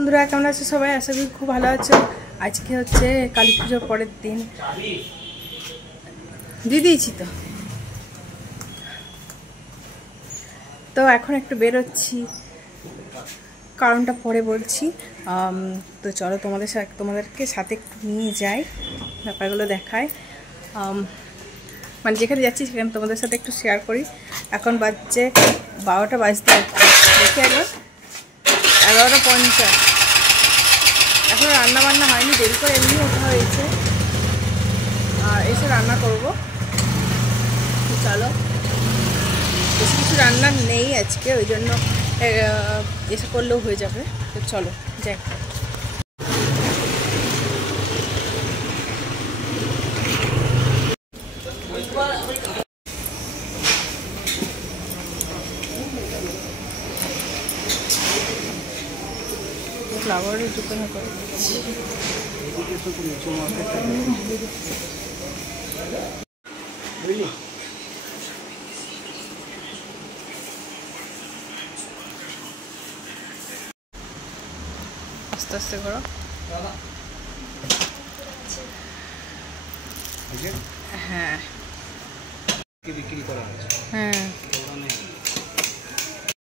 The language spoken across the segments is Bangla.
বন্ধুরা কেমন আছো সবাই? আশা করি খুব ভালো আছো। আজকে হচ্ছে কালী পুজোর পরের দিন, দিয়ে দিয়েছি তো এখন একটু বেরোচ্ছি, কারণটা পরে বলছি। তো চলো তোমাদেরকে সাথে একটু নিয়ে যাই, ব্যাপারগুলো দেখায়। মানে যেখানে যাচ্ছি সেখানে তোমাদের সাথে একটু শেয়ার করি। এখন বাজছে 12টা বাজতে দেখি একবার 11:50। এখন রান্না বান্না হয়নি, দেরি করে এমনি ওঠা হয়েছে, আর এসে রান্না করব। চলো, বেশি কিছু রান্না নেই আজকে, ওই জন্য এসে করলেও হয়ে যাবে। তো চলো যাই। ফ্লাওয়ারের দোকানে করে আস্তে আস্তে করো। হ্যাঁ হ্যাঁ,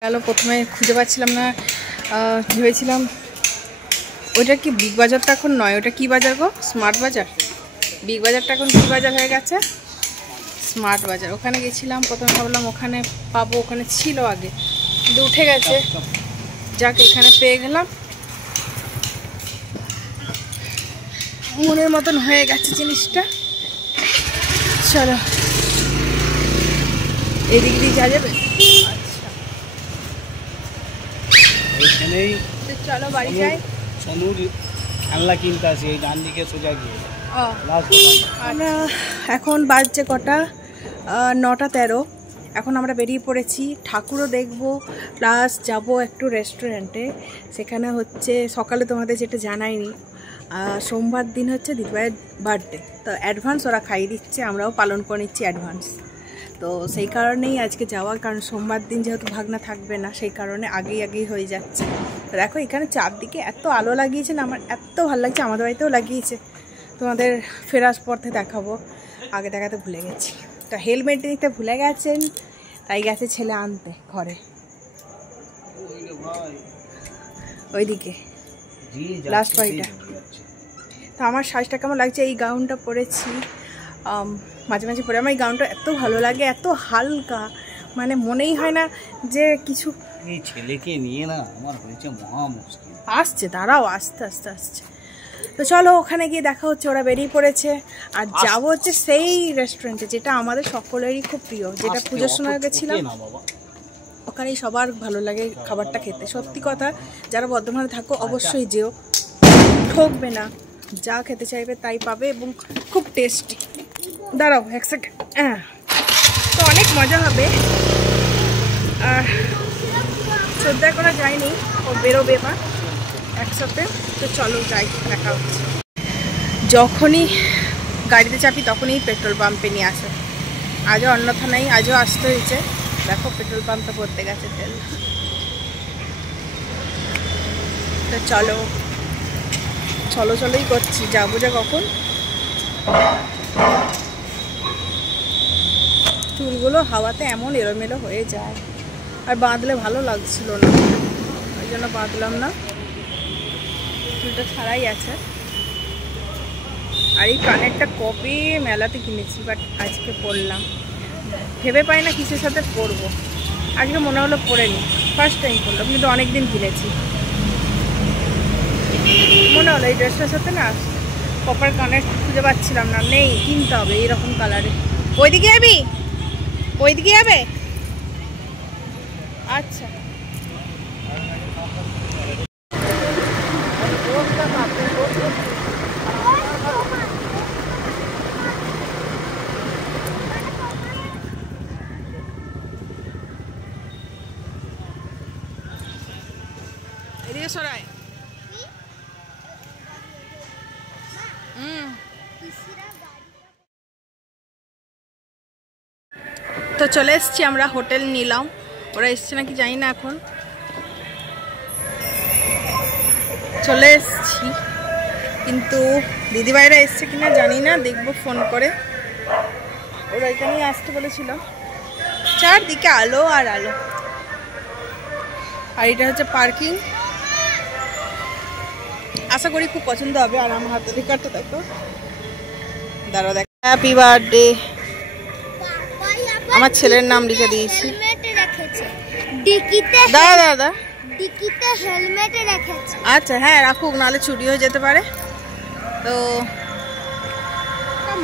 গেল প্রথমে খুঁজে পাচ্ছিলাম না, ভেবেছিলাম ওইটা কি বিগ বাজারটা এখন নয়, ওটা কি বাজার গো? স্মার্ট বাজার। বিগ বাজারটা এখন কি বাজার হয়ে গেছে? স্মার্ট বাজার। ওখানে গেছিলাম, প্রথমে ভাবলাম ওখানে পাবো, ওখানে ছিল আগে, কিন্তু উঠে গেছে। যাক, এখানে পেয়ে গেলাম, মনের মতন হয়ে গেছে জিনিসটা। চলো এদিক দিয়ে যা যাবে। চলো বাড়ি যাই। খেলনা কিনতে আসি, এই ডান দিকে সোজা গিয়ে। আমরা এখন বাজছে কটা? 9:13। এখন আমরা বেরিয়ে পড়েছি, ঠাকুরও দেখবো, প্লাস যাব একটু রেস্টুরেন্টে। সেখানে হচ্ছে সকালে তোমাদের যেটা জানাইনি, সোমবার দিন হচ্ছে দিদিভাইয়ের বার্থডে, তো অ্যাডভান্স ওরা খাইয়ে দিচ্ছে, আমরাও পালন করে নিচ্ছি অ্যাডভান্স। তো সেই কারণেই আজকে যাওয়া, কারণ সোমবার দিন যেহেতু ভাগনা থাকবে না, সেই কারণে আগেই হয়ে যাচ্ছে। তো দেখো এখানে চারদিকে এত আলো লাগিয়েছে না, আমার এত ভালো লাগছে। আমাদের বাড়িতেও লাগিয়েছে, তোমাদের ফেরার পথে দেখাবো, আগে দেখাতে ভুলে গেছি। তো হেলমেট নিতে ভুলে গেছেন, তাই গেছে ছেলে আনতে ঘরে, ওইদিকে লাস্ট বাড়িটা। তো আমার সাজটা কেমন লাগছে? এই গাউনটা পরেছি, মাঝে মাঝে পরে। আমার এই গাউনটা এত ভালো লাগে, এত হালকা, মানে মনেই হয় না যে কিছু। এই ছেলেকে নিয়ে না আমার হয়েছে মহা মুশকিল। আসছে, দাঁড়াও, আস্তে আস্তে আসছে। তো চলো ওখানে গিয়ে দেখা হচ্ছে, ওরা বেরিয়ে পড়েছে। আর যাবো হচ্ছে সেই রেস্টুরেন্টে যেটা আমাদের সকলেরই খুব প্রিয়, যেটা পুজোর সময় গেছিলাম। ওখানেই সবার ভালো লাগে খাবারটা খেতে। সত্যি কথা, যারা বর্ধমানে থাকো অবশ্যই যেও, ঠকবে না, যা খেতে চাইবে তাই পাবে, এবং খুব টেস্টি। দাঁড়াও এক সেকেন্ড। তো অনেক মজা হবে। আর শ্রদ্ধা করা যায়নি, ও বেরোবে বা একসাথে। তো চলো যাই, দেখা হচ্ছে। যখনই গাড়িতে চাপি তখনই পেট্রোল পাম্পে নিয়ে আসে, আজও অন্যথা নাই, আজও আসতে হয়েছে। দেখো পেট্রোল পাম্পটা ভরতে গেছে তেল। তো চলোই করছি, যাবো যা কখন। চুলগুলো হাওয়াতে এমন এলোমেলো হয়ে যায়, আর বাঁধলে ভালো লাগছিল না, ওই জন্য বাঁধলাম না, চুলটা ছাড়াই আছে। আর এই কানেরটা কবে মেলাতে কিনেছি, বাট আজকে পরলাম, ভেবে পাই না কিসের সাথে পরবো। আজকে মনে হলো পরে নি, ফার্স্ট টাইম পরলাম, কিন্তু অনেকদিন কিনেছি। মনে হলো এই ড্রেসটার সাথে না কপার কানের খুঁজে পাচ্ছিলাম না, নেই, কিনতে হবে এইরকম কালারে। ওইদিকে যাবি? ওইদিকে যাবে? আচ্ছা। এদিকে সরাই। তো চলে এসছি আমরা, হোটেল নিলাম, ওরা এসছে নাকি জানি না এখন। চলে এসছি, কিন্তু দিদিভাইরা এসছে কিনা জানি না, দেখবো ফোন করে। ওরা এখানেই আসতে বলেছিল। চারদিকে আলো আর আলো। আর এটা হচ্ছে পার্কিং। আশা করি খুব পছন্দ হবে। আর আমার হাতাধিকারটা দেখো, দাঁড়াও দেখ। Happy birthday. আমার ছেলের নাম লিখে দিয়েছি। দাদা দাদা ডিকিতে হেলমেট রেখেছে। আচ্ছা হ্যাঁ রাখুক, নাহলে চুরি হয়ে যেতে পারে। তো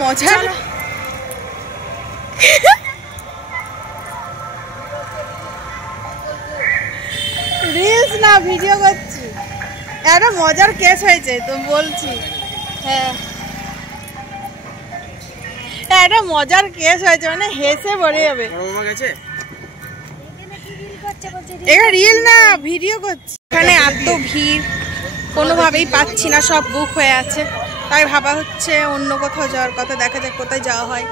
মজা। রিলস না, ভিডিও করছি। একটা মজার কেস হয়েছে তো বলছি। হ্যাঁ একটা মজার কেস হয়েছে, মানে হেসে ভরে যাবে। এটা রিল না, ভিডিও করছি। এখানে এত ভিড়, কোনোভাবেই পাচ্ছি না, সব বুক হয়ে আছে। তাই ভাবা হচ্ছে অন্য কোথাও যাওয়ার কথা, দেখা যাক কোথায় যাওয়া হয়।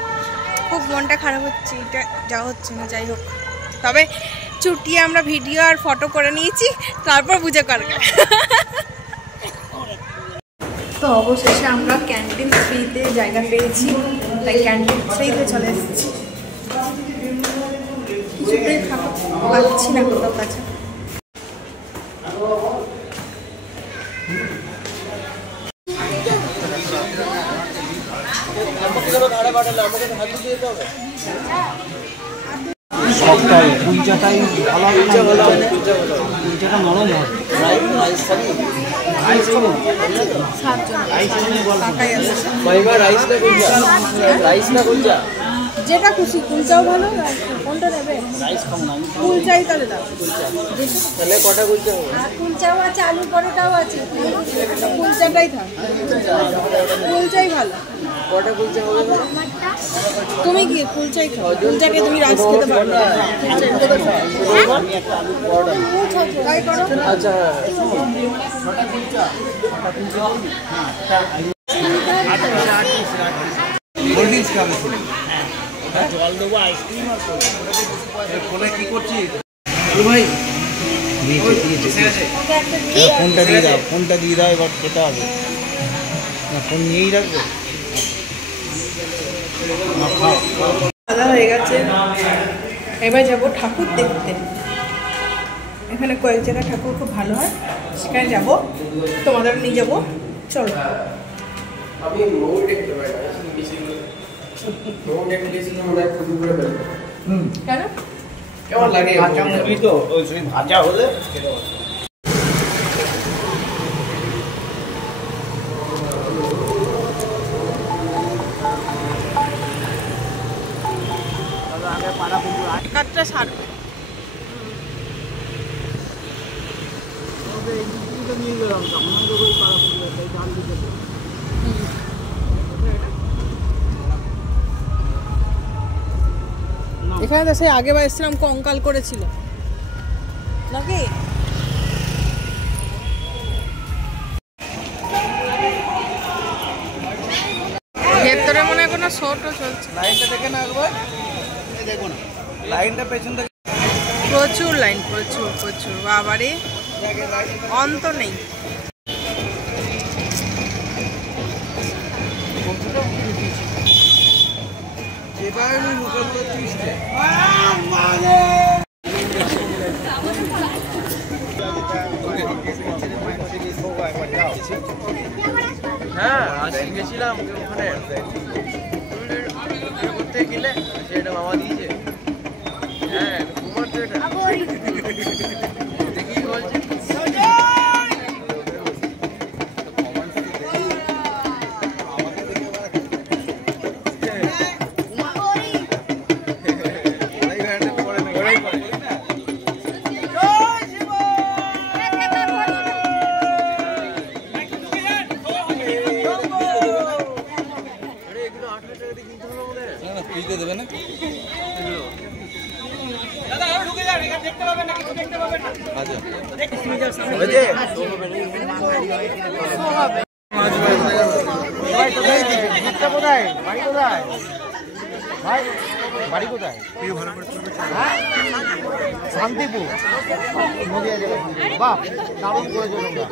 খুব মনটা খারাপ হচ্ছে, এটা যাওয়া হচ্ছে না। যাই হোক, তবে চুটিয়ে আমরা ভিডিও আর ফটো করে নিয়েছি, তারপর বুঝে করবে। তো অবশেষে আমরা ক্যান্টিন ফ্রিতে জায়গা পেয়েছি, তাই ক্যান্টিন ফ্রিতে চলে এসেছি। কিছুতেই পাচ্ছি না কোথাও কাছে। কুলচাটাই ভালো, কুলচাটা নরম হয়। যেটা খুশি, কুলচাও ভালো, কোনটা নেবে? কুলচাই তাহলে দাও। তাহলে কটা কুলচা হবে? কুলচাও আছে, আলুর পরোটাও আছে। কুলচাটাই থাক, কুলচাই ভালো। কটা কুলচা হবে? তুমি কি কুলচাই খাও? কুলচাকে তুমি রাইস খেতে পারবে না। তাই করো। আচ্ছা জল দেবো, আইসক্রিম আর ফোনে কি করছিস ভাই? ফোনটা দিয়ে দাও, ফোনটা দিয়ে দাও, এবার খেতে হবে। ফোন নিয়েই রাখবে। খাওয়া হয়ে গেছে, এবার যাবো ঠাকুর দেখতে। এখানে কয়েক জায়গায় ঠাকুর খুব ভালো হয়, সেখানে যাবো, তোমাদের নিয়ে যাবো। চলো। কেন? কেমন লাগে? ভাজা মুরগি তো, ওই ভাজা হলে কাঠটা সারবে। এখানে তো সেই আগেবার এসেছিলাম, কঙ্কাল করেছিল নাকি? ভেতরে মনে হয় কোনো শোটো চলছে। লাইনটা দেখে না একবার, এই দেখো না লাইনটা পেছন থেকে। প্রচুর লাইন, প্রচুর প্রচুর, বাবারে অন্ত নেই। হ্যাঁ আজকে গেছিলাম ওখানে ঘুরতে গেলে, সেটা মামা দিয়েছে। হ্যাঁ কুমার তো এটা দেখি বলছে। দেবে না বাড়ি কোথায়? শান্তিপুর নদীয়া জেলা। বাহ দারুণ করেছো তোমরা।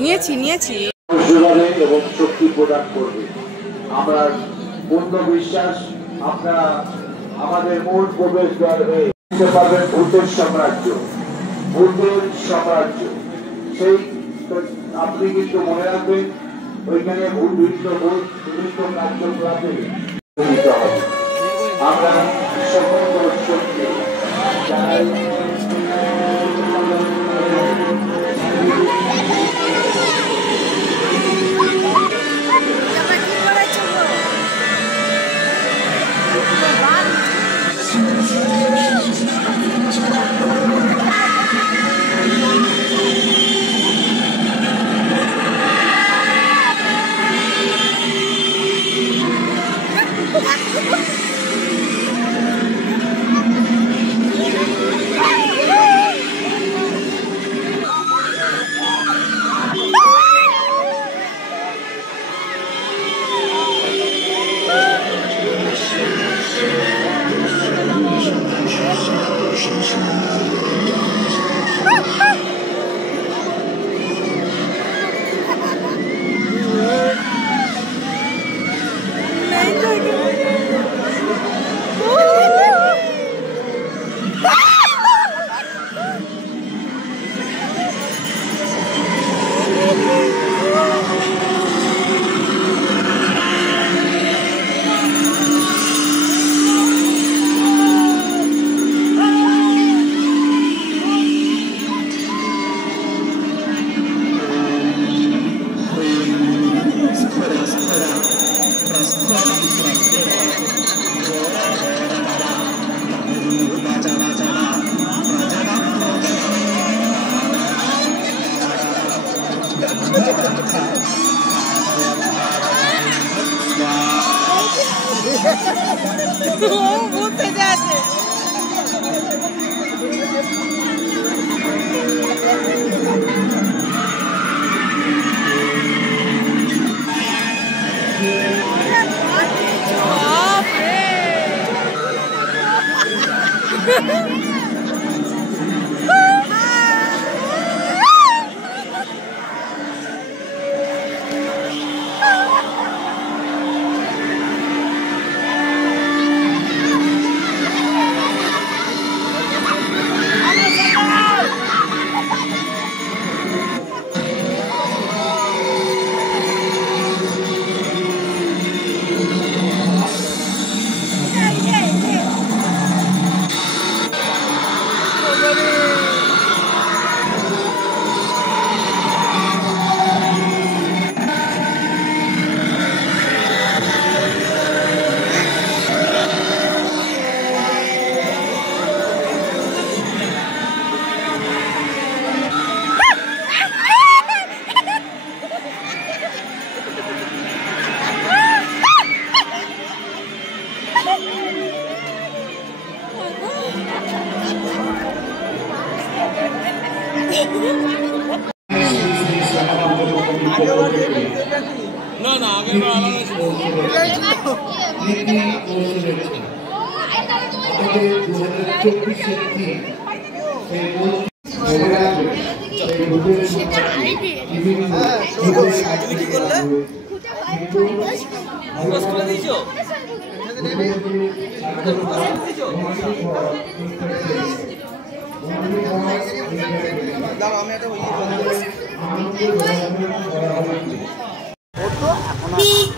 নিয়েছি এবং শক্তি প্রদান করবে। আমরা পূর্ণ বিশ্বাস আপনারা আমাদের মূল প্রবেশ দ্বার হয়ে বুঝতে পারবেন ভূতের সাম্রাজ্য, সেই আপনি কিন্তু মনে রাখবেন ওইখানে বিভিন্ন কার্যকলাপে নিতে হবে। আমরা সকল শক্তি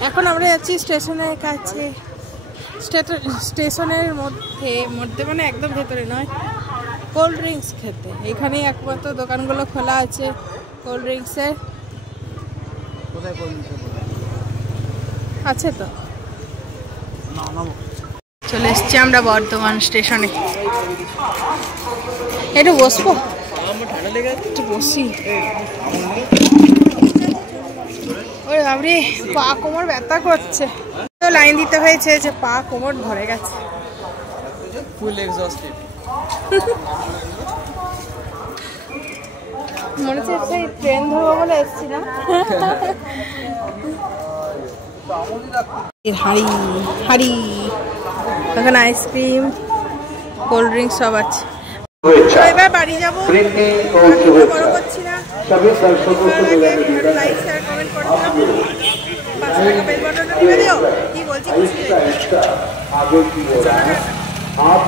এখন আমরা যাচ্ছি স্টেশনের কাছে। স্টেশনের মধ্যে মানে একদম ভেতরে নয়, কোল্ড ড্রিঙ্কস খেতে। এখানেই একমাত্র দোকানগুলো খোলা আছে কোল্ড ড্রিঙ্কসের। আছে তো। চলে এসছি আমরা বর্ধমান স্টেশনে। একটু বসবো, একটু বসি। ওরে বাবরে, পা কোমর ব্যথা করছে। তো লাইন দিতে হয়েছে যে পা কোমর ধরে গেছে। ফুল এক্সস্টেড। মনে হচ্ছে সেই ট্রেন ধরবো বলে এসছি না। হাড়ি হাড়ি ওখানে আইসক্রিম, কোল্ড ড্রিঙ্কস সব আছে। শুভেচ্ছা, এবার বাড়ি যাবো, প্রীতি ও বড় শুভেচ্ছা করছি না। সবই দর্শকদের ভালো লাগে নিবেদন লাইক শেয়ার কমেন্ট করে দিও, 5 টাকা বেল বাটনটা টিপে দিও। কি বলছি आगे की ओर आप